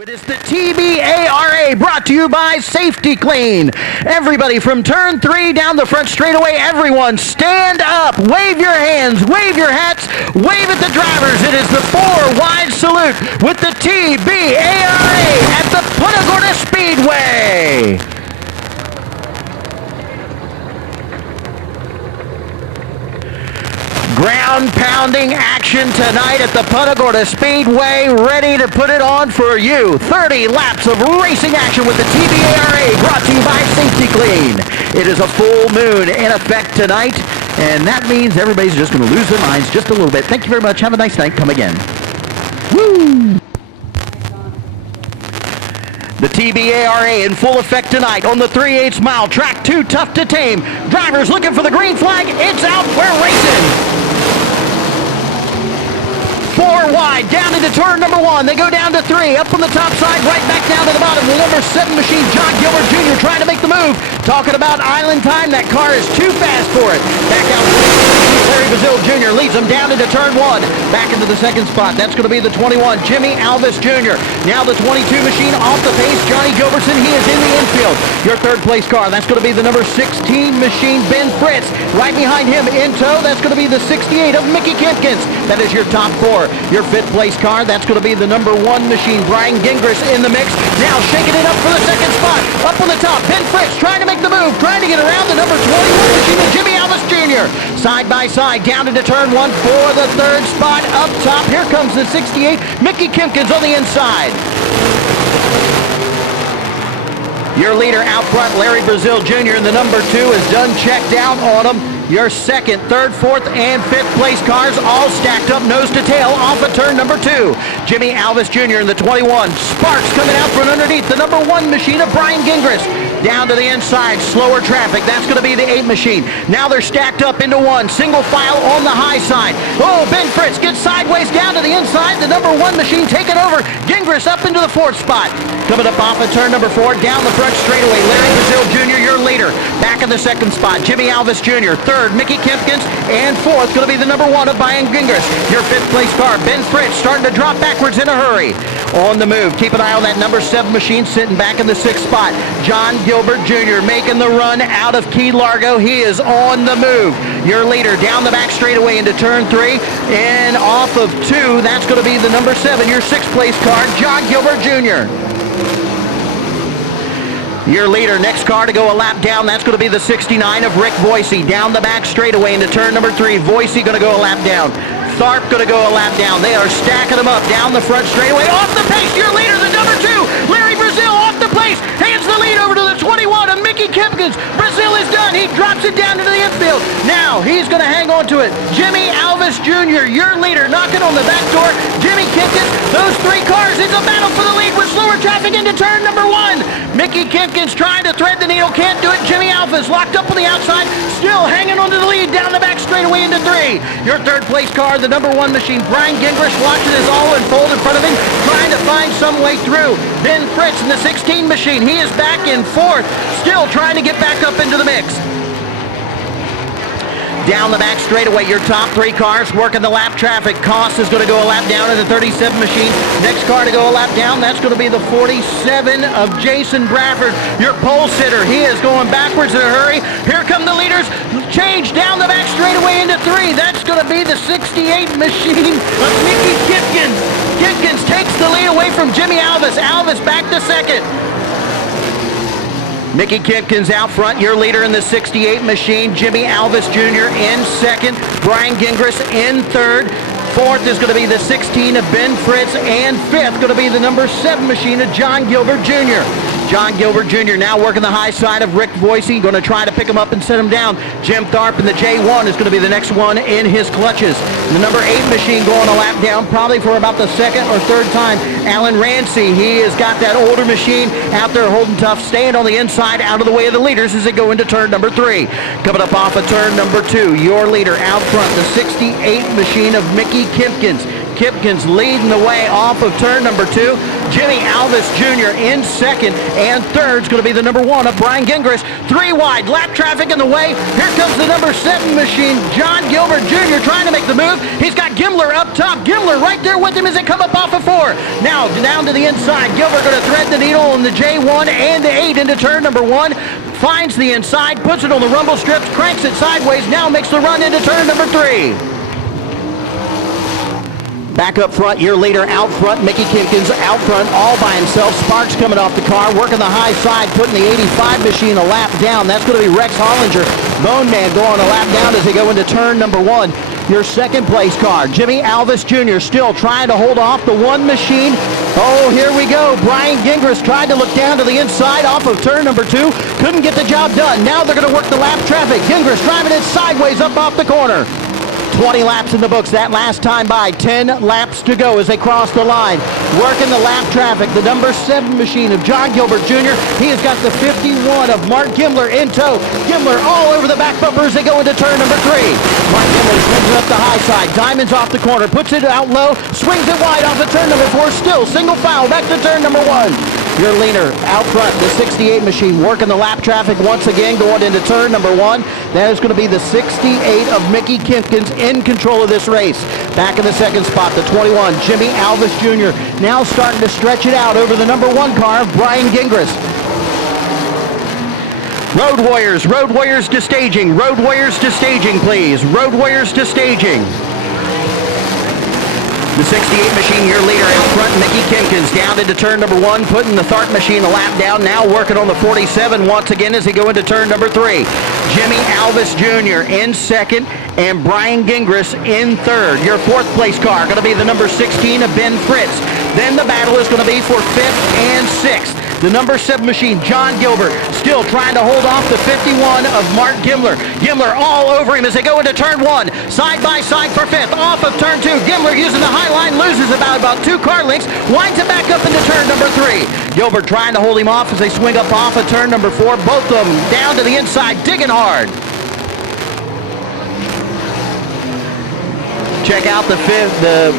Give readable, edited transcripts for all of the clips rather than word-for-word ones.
It is the Tbara brought to you by Safety Clean. Everybody from turn 3 down the front straightaway, everyone stand up, wave your hands, wave your hats, wave at the drivers. It is the 4-wide salute with the Tbara at the Punta Speedway. Ground-pounding action tonight at the Punta Speedway, ready to put it on for you. 30 laps of racing action with the Tbara, brought to you by Safety Clean. It is a full moon in effect tonight, and that means everybody's just going to lose their minds just a little bit. Thank you very much. Have a nice night. Come again. Woo! The Tbara in full effect tonight on the 3/8 mile track. Too tough to tame. Drivers looking for the green flag. It's out. We're racing. 4 wide, down into turn number 1. They go down to 3, up on the top side, right back down to the bottom. The number 7 machine, John Gilbert Jr., trying to make the move. Talking about island time, that car is too fast for it. Back out, Larry Brazil Jr. leads them down into turn 1. Back into the second spot. That's going to be the 21, Jimmy Alvis Jr. Now the 22 machine off the pace, Johnny Gilbertson. He is in the infield. Your third place car, that's going to be the number 16 machine, Ben Fritz. Right behind him in tow, that's going to be the 68 of Mickey Kempkins. That is your top 4. Your fifth place car, that's going to be the number 1 machine, Brian Gingras in the mix. Now shaking it up for the second spot. Up on the top, Ben Fritz trying to make the move, trying to get around the number 21 machine of Jimmy Alvis Jr. Side by side, down into turn 1 for the third spot. Up top, here comes the 68, Mickey Kempkins on the inside. Your leader out front, Larry Brazil Jr. in the number 2 is done checked out on him. Your second, third, fourth, and fifth place cars all stacked up nose to tail off of turn number 2. Jimmy Alvis Jr. in the 21. Sparks coming out from underneath the number 1 machine of Brian Gingras. Down to the inside, slower traffic. That's going to be the 8 machine. Now they're stacked up into 1. Single file on the high side. Oh, Ben Fritz gets sideways down to the inside. The number 1 machine taking over. Gingras up into the 4th spot. Coming up off of turn number 4, down the front straightaway. Larry Brazil Jr., your leader. Back in the second spot, Jimmy Alvis Jr. Third, Mickey Kempkins. And 4th, going to be the number 1 of Brian Gingras. Your 5th place car, Ben Fritz, starting to drop backwards in a hurry. On the move, keep an eye on that number 7 machine sitting back in the 6th spot. John Gilbert Jr. making the run out of Key Largo. He is on the move. Your leader down the back straightaway into turn 3. And off of 2, that's going to be the number 7, your 6th place car, John Gilbert Jr. Your leader, next car to go a lap down, that's going to be the 69 of Rick Voicey. Down the back straightaway into turn number 3. Voicey going to go a lap down. Tharp going to go a lap down. They are stacking them up down the front straightaway. Off the pace, your leader, the number 2, Larry Brazil, off the pace. Hands the lead over to the 21 of Mickey Kempkins. Brazil is done. He drops it down into the infield. Now he's going to hang on to it. Jimmy Alvis Jr., your leader, knocking on the back door. Jimmy Kempkins, those 3 cars. It's a battle for the lead with slower traffic into turn number 1. Mickey Kempkins trying to thread the needle, can't do it. Jimmy Alvis locked up on the outside, still hanging onto the lead down the back straightaway into 3. Your third place car, the number 1 machine, Brian Gingras, watching this all unfold in front of him, trying to find some way through. Ben Fritz in the 16 machine, he is back in 4th, still trying to get back up into the mix. Down the back straightaway, your top 3 cars working the lap traffic. Koss is going to go a lap down in the 37 machine. Next car to go a lap down, that's going to be the 47 of Jason Bradford, your pole sitter. He is going backwards in a hurry. Here come the leaders. Change down the back straightaway into 3. That's going to be the 68 machine of Mickey Kempkins. Kempkins takes the lead away from Jimmy Alvis. Alvis back to 2nd. Mickey Kempkins out front, your leader in the 68 machine. Jimmy Alvis Jr. in 2nd. Brian Gingras in 3rd. 4th is going to be the 16 of Ben Fritz. And 5th going to be the number 7 machine of John Gilbert Jr. John Gilbert Jr. now working the high side of Rick Voicey. Going to try to pick him up and set him down. Jim Tharp in the J1 is going to be the next one in his clutches. The number 8 machine going a lap down, probably for about the 2nd or 3rd time. Alan Ransey, he has got that older machine out there holding tough, staying on the inside, out of the way of the leaders as they go into turn number 3. Coming up off of turn number 2, your leader out front, the 68 machine of Mickey Kempkins. Kipkins leading the way off of turn number 2. Jimmy Alvis Jr. in second, and third is going to be the number 1 of Brian Gingras. 3 wide, lap traffic in the way. Here comes the number 7 machine, John Gilbert Jr. trying to make the move. He's got Gimler up top. Gimler right there with him as they come up off of 4. Now down to the inside. Gilbert going to thread the needle on the J1 and the 8 into turn number 1. Finds the inside, puts it on the rumble strips, cranks it sideways, now makes the run into turn number 3. Back up front, your leader out front, Mickey Kipkins out front all by himself. Sparks coming off the car, working the high side, putting the 85 machine a lap down. That's going to be Rex Hollinger, Bone Man, going a lap down as they go into turn number 1. Your second place car, Jimmy Alvis Jr. still trying to hold off the 1 machine. Oh, here we go. Brian Gingras tried to look down to the inside off of turn number 2. Couldn't get the job done. Now they're going to work the lap traffic. Gingras driving it sideways up off the corner. 20 laps in the books that last time by. 10 laps to go as they cross the line. Working the lap traffic. The number 7 machine of John Gilbert Jr. He has got the 51 of Mark Gimler in tow. Gimler all over the back bumper as they go into turn number 3. Mark Gimler swings it up the high side. Diamond's off the corner. Puts it out low. Swings it wide off of turn number 4. Still single foul back to turn number 1. Your leader out front, the 68 machine, working the lap traffic once again, going into turn number 1. That is going to be the 68 of Mickey Kipkins in control of this race. Back in the second spot, the 21, Jimmy Alvis Jr. Now starting to stretch it out over the number 1 car, Brian Gingras. Road Warriors to staging. Road Warriors to staging, please. Road Warriors to staging. The 68 machine, your leader out front, Mickey Kipkins, down into turn number 1, putting the Thart machine a lap down, now working on the 47 once again as they go into turn number 3. Jimmy Alvis Jr. in second, and Brian Gingras in third. Your fourth place car going to be the number 16 of Ben Fritz. Then the battle is going to be for 5th and 6th. The number 7 machine, John Gilbert, still trying to hold off the 51 of Mark Gimler. Gimler all over him as they go into turn 1. Side by side for 5th. Off of turn 2. Gimler using the high line, loses about 2 car lengths. Winds it back up into turn number 3. Gilbert trying to hold him off as they swing up off of turn number 4. Both of them down to the inside, digging hard. Check out the 5th,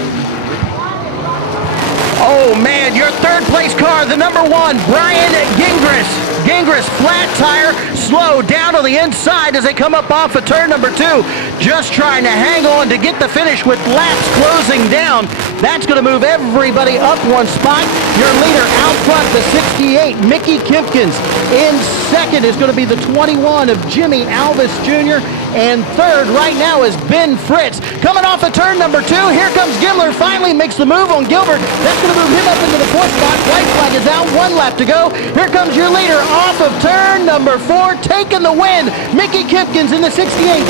oh man, your third place car, the number 1, Brian Gingras. Gingras, flat tire, slow down on the inside as they come up off of turn number 2. Just trying to hang on to get the finish with laps closing down. That's going to move everybody up 1 spot. Your leader out front, the 68, Mickey Kipkins. In second is going to be the 21 of Jimmy Alvis Jr. And third right now is Ben Fritz. Coming off of turn number 2, here comes Gimler. Finally makes the move on Gilbert. That's going to move him up into the 4th spot. White flag is out, 1 lap to go. Here comes your leader off of turn number 4, taking the win. Mickey Kipkins in the 68.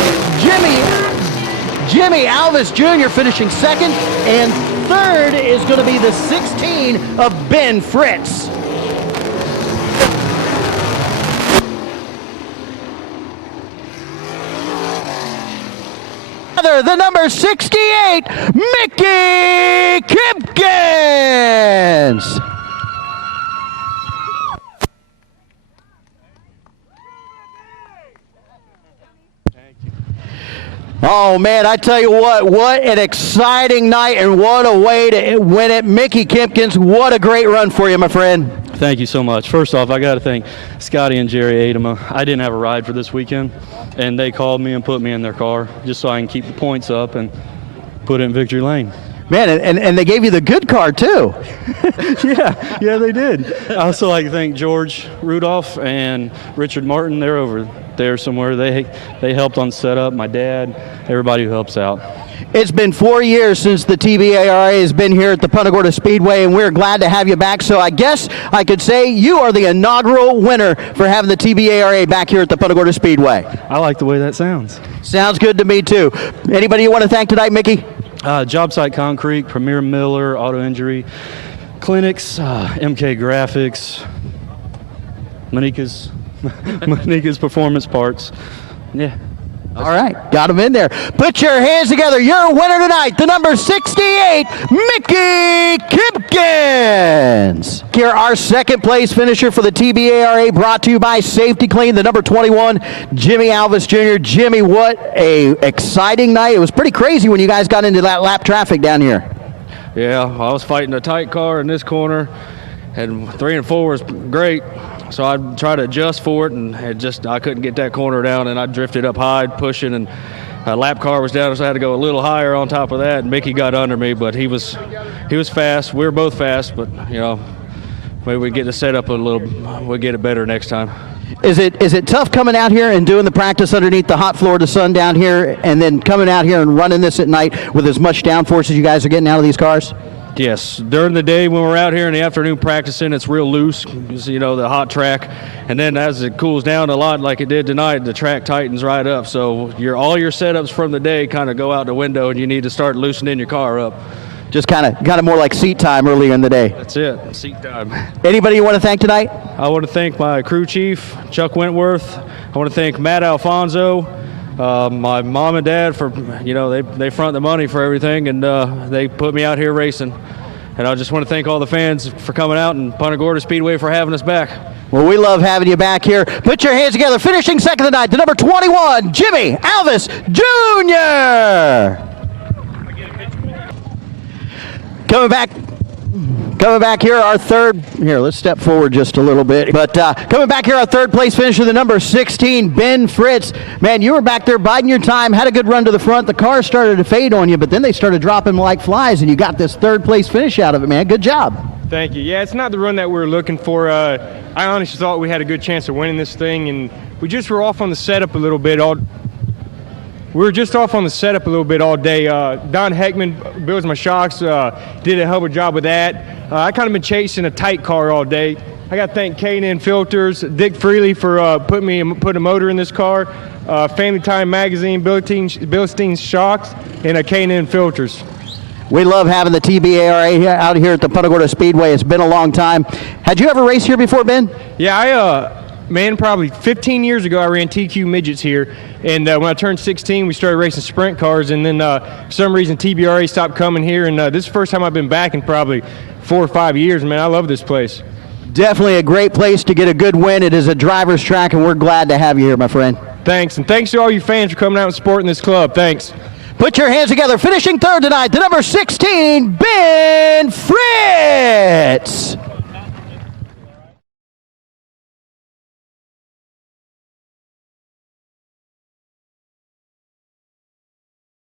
Jimmy Alvis Jr. finishing second, and third is going to be the 16 of Ben Fritz. The number 68, Mickey Kipkins. Oh man, I tell you what an exciting night and what a way to win it. Mickey Kipkins, what a great run for you, my friend. Thank you so much. First off, I got to thank Scotty and Jerry Adema. I didn't have a ride for this weekend, and they called me and put me in their car just so I can keep the points up and put it in victory lane. Man, and they gave you the good car, too. yeah, they did. I also like to thank George Rudolph and Richard Martin. They're over there somewhere. They helped on setup, my dad, everybody who helps out. It's been 4 years since the TBARA has been here at the Punta Gorda Speedway, and we're glad to have you back. So I guess I could say you are the inaugural winner for having the TBARA back here at the Punta Gorda Speedway. I like the way that sounds. Sounds good to me, too. Anybody you want to thank tonight, Mickey? Job Site Concrete, Premier Miller, Auto Injury, Clinics, MK Graphics, Manika's Performance Parts. Yeah. All right, got them in there. Put your hands together. Your winner tonight, the number 68, Mickey Kipkins. Here, our second place finisher for the TBARA, brought to you by Safety Clean, the number 21, Jimmy Alvis Jr. Jimmy, what a exciting night. It was pretty crazy when you guys got into that lap traffic down here. Yeah, I was fighting a tight car in this corner, and 3 and 4 was great. So I tried to adjust for it, and I couldn't get that corner down, and I drifted up high, pushing, and a lap car was down, so I had to go a little higher on top of that. And Mickey got under me, but he was fast. We were both fast, but maybe we get the setup we'll get it better next time. Is it tough coming out here and doing the practice underneath the hot Florida sun down here, and then coming out here and running this at night with as much downforce as you guys are getting out of these cars? Yes, during the day when we're out here in the afternoon practicing, it's real loose, the hot track. And then as it cools down a lot like it did tonight, the track tightens right up. So all your setups from the day kind of go out the window, and you need to start loosening your car up. Just kind of more like seat time earlier in the day. That's it, seat time. Anybody you want to thank tonight? I want to thank my crew chief, Chuck Wentworth. I want to thank Matt Alfonso. My mom and dad for, they front the money for everything, and they put me out here racing. And I just want to thank all the fans for coming out, and Punta Gorda Speedway for having us back. Well, we love having you back here. Put your hands together. Finishing second tonight, the number 21, Jimmy Alvis Jr. Coming back here, our third. Here, let's step forward just a little bit. But coming back here, our third place finisher, the number 16, Ben Fritz. Man, you were back there biding your time, had a good run to the front. The car started to fade on you, but then they started dropping like flies, and you got this third place finish out of it, man. Good job. Thank you. Yeah, it's not the run that we were looking for. I honestly thought we had a good chance of winning this thing, and we just were off on the setup a little bit all day. Don Heckman builds my shocks, did a hell of a job with that. I kind of been chasing a tight car all day. I got to thank K&N Filters, Dick Freely for putting a motor in this car, Family Time Magazine, Bilstein's shocks, and K&N Filters. We love having the TBARA out here at the Punta Gorda Speedway. It's been a long time. Had you ever raced here before, Ben? Yeah, probably 15 years ago I ran TQ midgets here, and when I turned 16 we started racing sprint cars, and then for some reason TBRA stopped coming here, and this is the first time I've been back in probably 4 or 5 years. Man, I love this place. Definitely a great place to get a good win. It is a driver's track, and we're glad to have you here, my friend. Thanks, and thanks to all you fans for coming out and supporting this club. Thanks. Put your hands together. Finishing third tonight, the number 16, Ben Fritz.